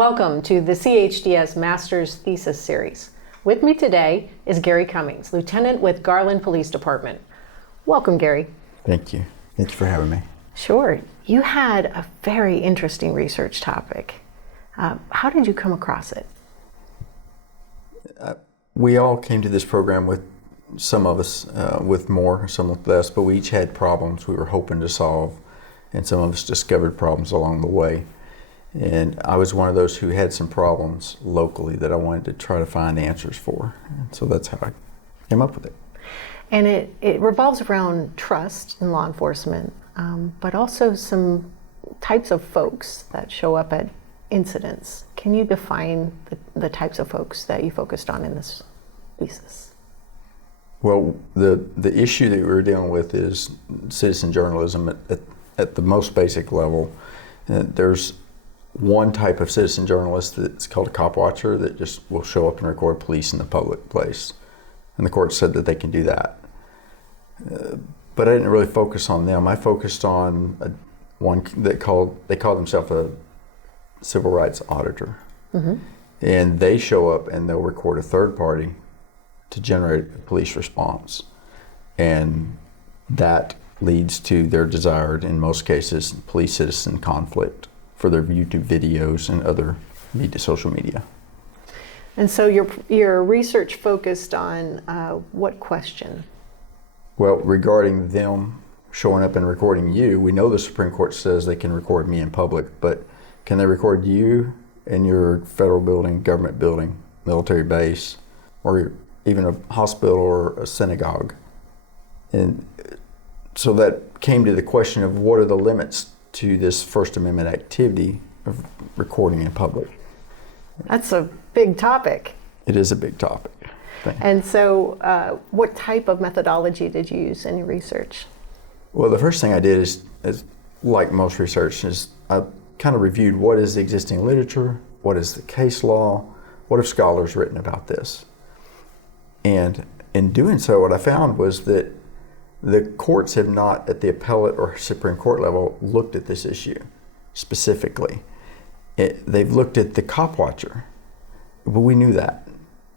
Welcome to the CHDS Master's Thesis Series. With me today is Gary Cummings, Lieutenant with Garland Police Department. Welcome, Gary. Thank you. Thank you for having me. Sure. You had a very interesting research topic. How did you come across it? We all came to this program with, some of us with more, some with less, but we each had problems we were hoping to solve, and some of us discovered problems along the way. And I was one of those who had some problems locally that I wanted to try to find answers for. And so that's how I came up with it. And it revolves around trust in law enforcement, but also some types of folks that show up at incidents. Can you define the types of folks that you focused on in this thesis? Well, the issue that we were dealing with is citizen journalism at the most basic level. There's one type of citizen journalist that's called a copwatcher that just will show up and record police in the public place. And the court said that they can do that. But I didn't really focus on them. I focused on one that they call themselves a civil rights auditor. Mm-hmm. And they show up and they'll record a third party to generate a police response. And that leads to their desired, in most cases, police-citizen conflict for their YouTube videos and other social media. And so your research focused on what question? Well, regarding them showing up and recording you, we know the Supreme Court says they can record me in public, but can they record you in your federal building, government building, military base, or even a hospital or a synagogue? And so that came to the question of what are the limits to this First Amendment activity of recording in public. That's a big topic. It is a big topic. And so what type of methodology did you use in your research? Well, the first thing I did is like most research, is I kind of reviewed what is the existing literature, what is the case law, what have scholars written about this. And in doing so, what I found was that the courts have not, at the appellate or Supreme Court level, looked at this issue specifically. They've looked at the cop watcher, but we knew that.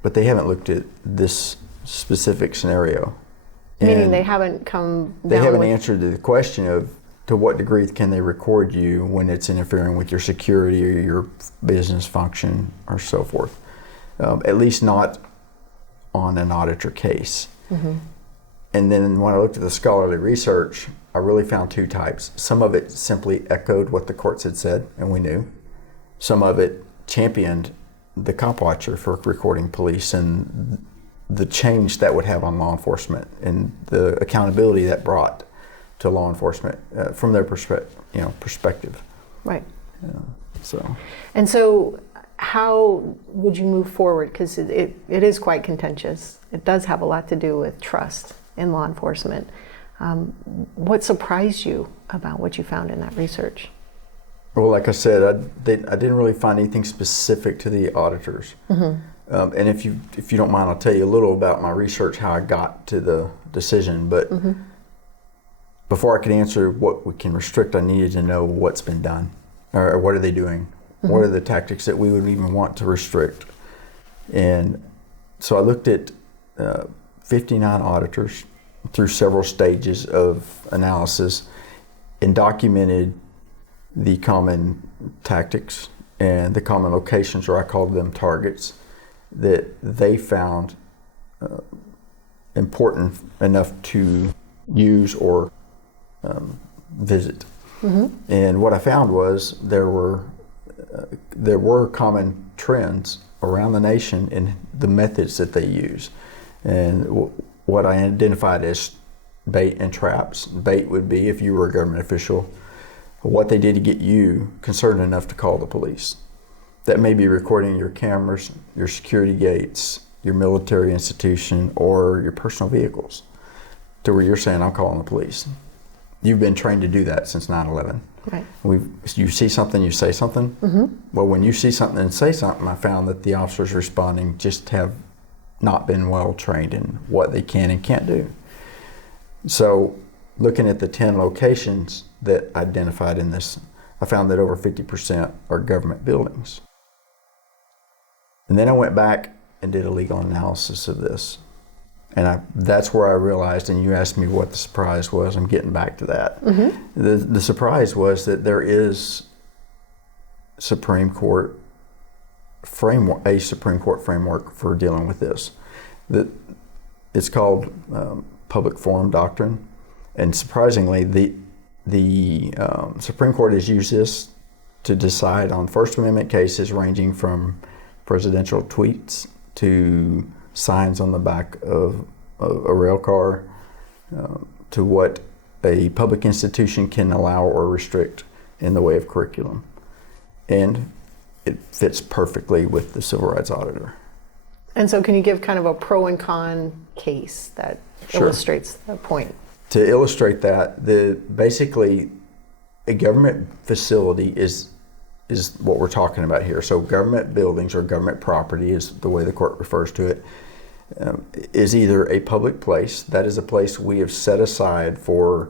But they haven't looked at this specific scenario. Meaning they haven't come down They haven't answered the question of to what degree can they record you when it's interfering with your security or your business function or so forth. At least not on an auditor case. Mm-hmm. And then when I looked at the scholarly research, I really found two types. Some of it simply echoed what the courts had said, and we knew. Some of it championed the cop watcher for recording police and the change that would have on law enforcement and the accountability that brought to law enforcement from their perspective. Right. So how would you move forward? Because it is quite contentious. It does have a lot to do with trust in law enforcement. What surprised you about what you found in that research? Well, like I said, I didn't really find anything specific to the auditors. Mm-hmm. And if you don't mind, I'll tell you a little about my research, how I got to the decision. But mm-hmm. before I could answer what we can restrict, I needed to know what's been done, or what are they doing? Mm-hmm. What are the tactics that we would even want to restrict? And so I looked at 59 auditors through several stages of analysis and documented the common tactics and the common locations, or I called them targets, that they found important enough to use or visit. Mm-hmm. And what I found was there were common trends around the nation in the methods that they use. And what I identified as bait and traps. Bait would be, if you were a government official, what they did to get you concerned enough to call the police. That may be recording your cameras, your security gates, your military institution, or your personal vehicles, to where you're saying, I'm calling the police. You've been trained to do that since 9/11. Right. You see something, you say something. Mm-hmm. Well, when you see something and say something, I found that the officers responding just have not been well trained in what they can and can't do. So looking at the 10 locations that identified in this, I found that over 50% are government buildings. And then I went back and did a legal analysis of this. And that's where I realized, and you asked me what the surprise was, I'm getting back to that. Mm-hmm. The surprise was that there is a Supreme Court framework for dealing with this. It's called public forum doctrine. And surprisingly, the Supreme Court has used this to decide on First Amendment cases ranging from presidential tweets to signs on the back of a rail car, to what a public institution can allow or restrict in the way of curriculum. And it fits perfectly with the civil rights auditor. And so can you give kind of a pro and con case that Sure. illustrates the point? To illustrate that, basically a government facility is what we're talking about here. So government buildings or government property is the way the court refers to it, is either a public place, that is a place we have set aside for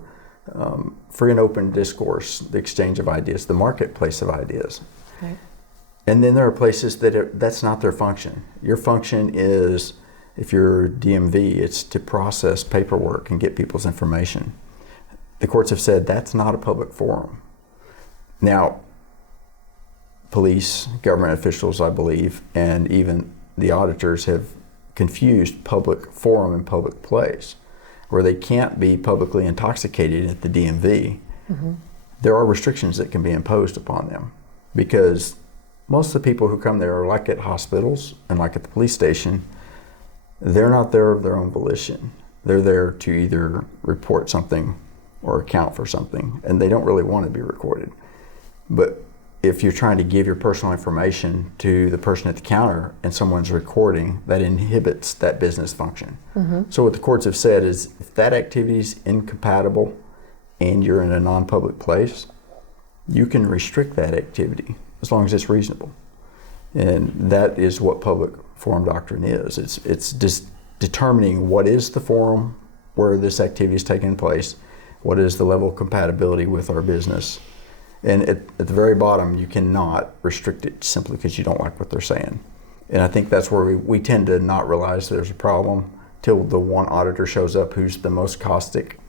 free and open discourse, the exchange of ideas, the marketplace of ideas. Right. And then there are places that's not their function. Your function is, if you're DMV, it's to process paperwork and get people's information. The courts have said that's not a public forum. Now, police, government officials, I believe, and even the auditors have confused public forum and public place, where they can't be publicly intoxicated at the DMV. Mm-hmm. There are restrictions that can be imposed upon them, because most of the people who come there are like at hospitals and like at the police station. They're not there of their own volition. They're there to either report something or account for something, and they don't really want to be recorded. But if you're trying to give your personal information to the person at the counter and someone's recording, that inhibits that business function. Mm-hmm. So what the courts have said is, if that activity is incompatible and you're in a non-public place, you can restrict that activity as long as it's reasonable. And that is what public forum doctrine is. It's just determining what is the forum where this activity is taking place, what is the level of compatibility with our business. And at the very bottom, you cannot restrict it simply because you don't like what they're saying. And I think that's where we tend to not realize there's a problem till the one auditor shows up who's the most caustic,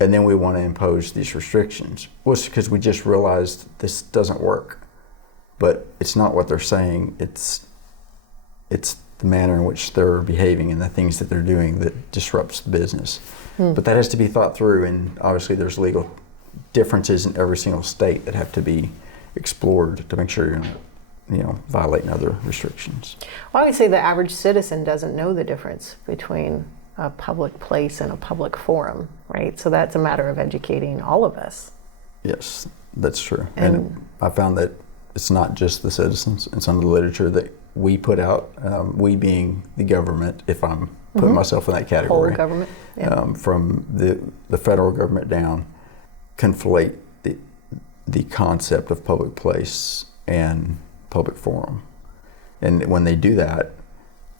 and then we want to impose these restrictions. Well, it's because we just realized this doesn't work. But it's not what they're saying, it's the manner in which they're behaving and the things that they're doing that disrupts the business. But that has to be thought through, and obviously there's legal differences in every single state that have to be explored to make sure you're not, violating other restrictions. Well, I would say the average citizen doesn't know the difference between a public place and a public forum, right? So that's a matter of educating all of us. Yes, that's true. And I found that it's not just the citizens, and some of the literature that we put out, we being the government, if I'm putting mm-hmm. myself in that category. Whole government. Yeah. From the federal government down, conflate the concept of public place and public forum. And when they do that,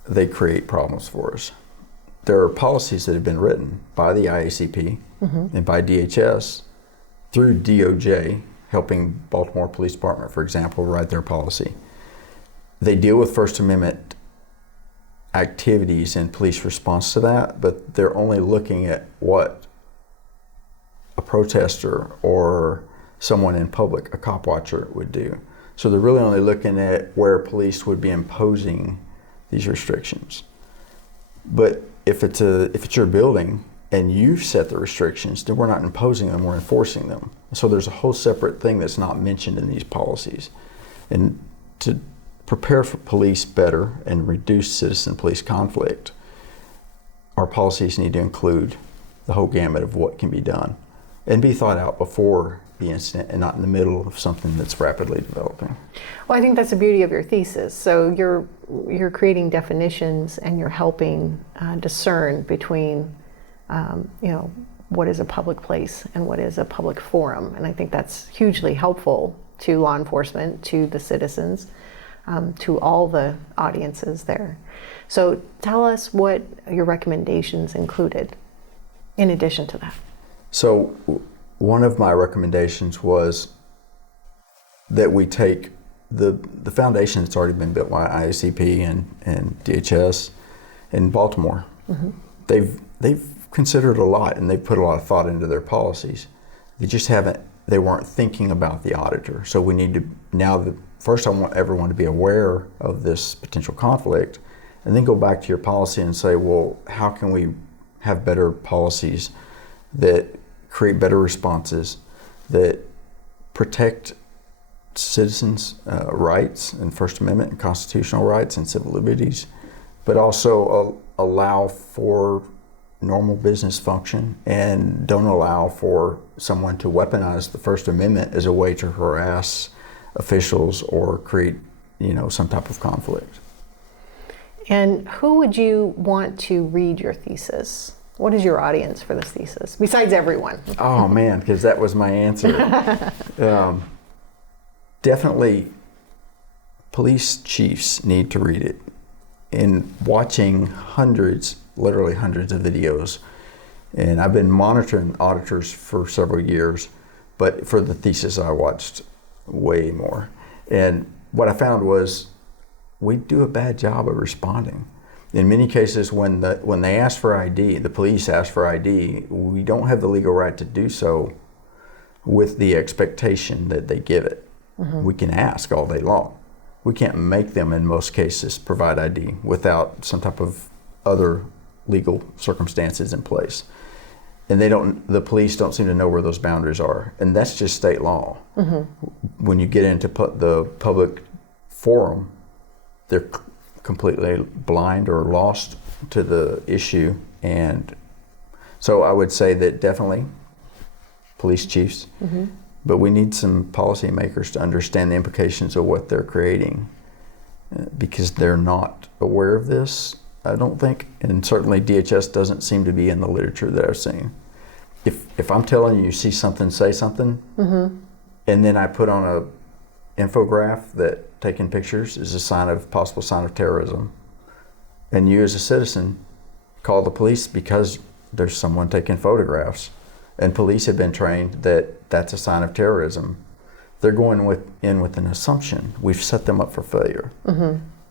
they create problems for us. There are policies that have been written by the IACP mm-hmm. and by DHS through DOJ, helping Baltimore Police Department, for example, write their policy. They deal with First Amendment activities and police response to that, but they're only looking at what a protester or someone in public, a cop watcher, would do. So they're really only looking at where police would be imposing these restrictions. But if it's your building and you've set the restrictions, then we're not imposing them, we're enforcing them. So there's a whole separate thing that's not mentioned in these policies. And to prepare for police better and reduce citizen police conflict, our policies need to include the whole gamut of what can be done and be thought out before the incident and not in the middle of something that's rapidly developing. Well, I think that's the beauty of your thesis. So you're creating definitions and you're helping discern between what is a public place and what is a public forum. And I think that's hugely helpful to law enforcement, to the citizens, to all the audiences there. So tell us what your recommendations included in addition to that. So one of my recommendations was that we take the foundation that's already been built by IACP and DHS in Baltimore. They've considered a lot, and they've put a lot of thought into their policies. They weren't thinking about the auditor. So we need to, first I want everyone to be aware of this potential conflict, and then go back to your policy and say, well, how can we have better policies that create better responses, that protect citizens' rights and First Amendment and constitutional rights and civil liberties, but also allow for normal business function and don't allow for someone to weaponize the First Amendment as a way to harass officials or create, some type of conflict. And who would you want to read your thesis? What is your audience for this thesis, besides everyone? Oh man, because that was my answer. Definitely police chiefs need to read it. In watching literally hundreds of videos, and I've been monitoring auditors for several years, but for the thesis I watched way more. And what I found was we do a bad job of responding. In many cases, when they ask for ID, the police ask for ID, we don't have the legal right to do so with the expectation that they give it. We can ask all day long. We can't make them, in most cases, provide ID without some type of other legal circumstances in place. And the police don't seem to know where those boundaries are. And that's just state law. When you get into the public forum, they're completely blind or lost to the issue. And so I would say that definitely police chiefs, but we need some policymakers to understand the implications of what they're creating, because they're not aware of this, I don't think. And certainly DHS doesn't seem to be in the literature that I've seen. If I'm telling you see something, say something, and then I put on a infograph that taking pictures is a possible sign of terrorism, and you as a citizen call the police because there's someone taking photographs, and police have been trained that that's a sign of terrorism, they're going in with an assumption. We've set them up for failure.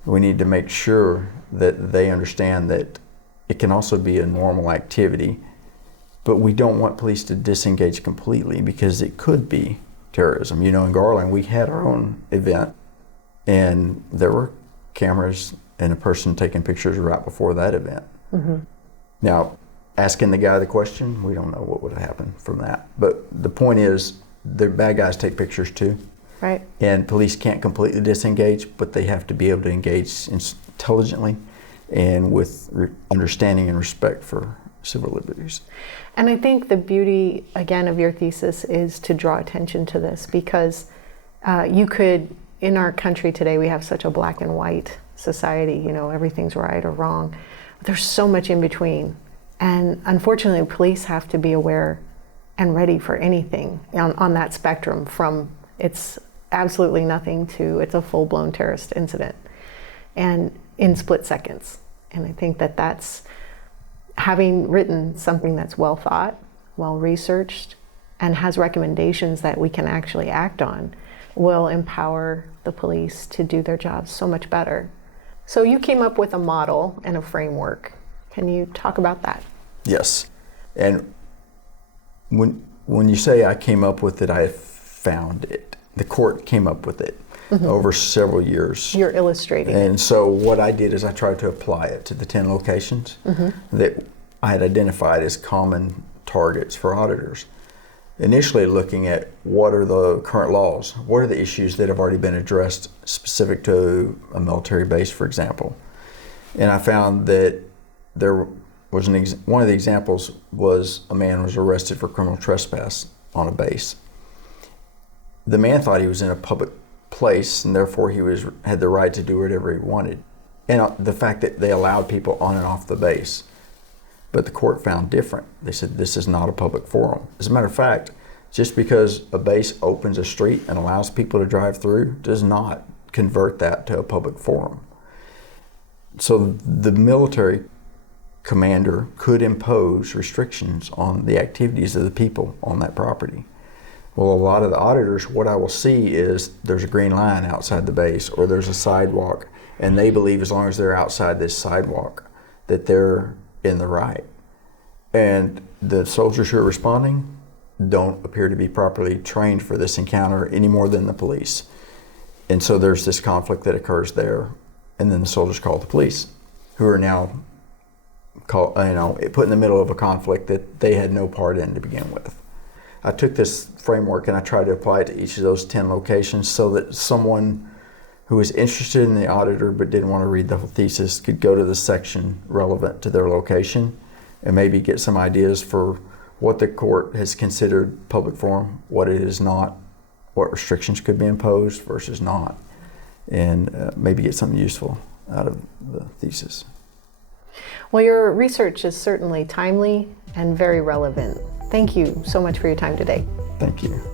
We need to make sure that they understand that it can also be a normal activity, but we don't want police to disengage completely because it could be terrorism. In Garland, we had our own event, and there were cameras and a person taking pictures right before that event. Now, asking the guy the question, we don't know what would have happened from that. But the point is, the bad guys take pictures too. Right. And police can't completely disengage, but they have to be able to engage intelligently and with understanding and respect for civil liberties. And I think the beauty, again, of your thesis is to draw attention to this, because you could, in our country today, we have such a black and white society, everything's right or wrong. There's so much in between. And unfortunately, police have to be aware and ready for anything on that spectrum, from it's absolutely nothing to it's a full-blown terrorist incident, and in split seconds. And I think that's having written something that's well thought, well researched, and has recommendations that we can actually act on, will empower the police to do their jobs so much better. So you came up with a model and a framework. Can you talk about that? Yes. And when you say I came up with it, I found it. The court came up with it over several years. You're illustrating. And so what I did is I tried to apply it to the 10 locations that I had identified as common targets for auditors. Initially looking at what are the current laws, what are the issues that have already been addressed specific to a military base, for example. And I found that there was one of the examples was a man was arrested for criminal trespass on a base. The man thought he was in a public place, and therefore he had the right to do whatever he wanted. And the fact that they allowed people on and off the base. But the court found different. They said this is not a public forum. As a matter of fact, just because a base opens a street and allows people to drive through does not convert that to a public forum. So the military commander could impose restrictions on the activities of the people on that property. Well, a lot of the auditors, what I will see is there's a green line outside the base or there's a sidewalk, and they believe as long as they're outside this sidewalk that they're in the right. And the soldiers who are responding don't appear to be properly trained for this encounter any more than the police. And so there's this conflict that occurs there, and then the soldiers call the police, who are now put in the middle of a conflict that they had no part in to begin with. I took this framework and I tried to apply it to each of those 10 locations so that someone who was interested in the auditor but didn't want to read the whole thesis could go to the section relevant to their location and maybe get some ideas for what the court has considered public forum, what it is not, what restrictions could be imposed versus not, and maybe get something useful out of the thesis. Well, your research is certainly timely and very relevant. Thank you so much for your time today. Thank you.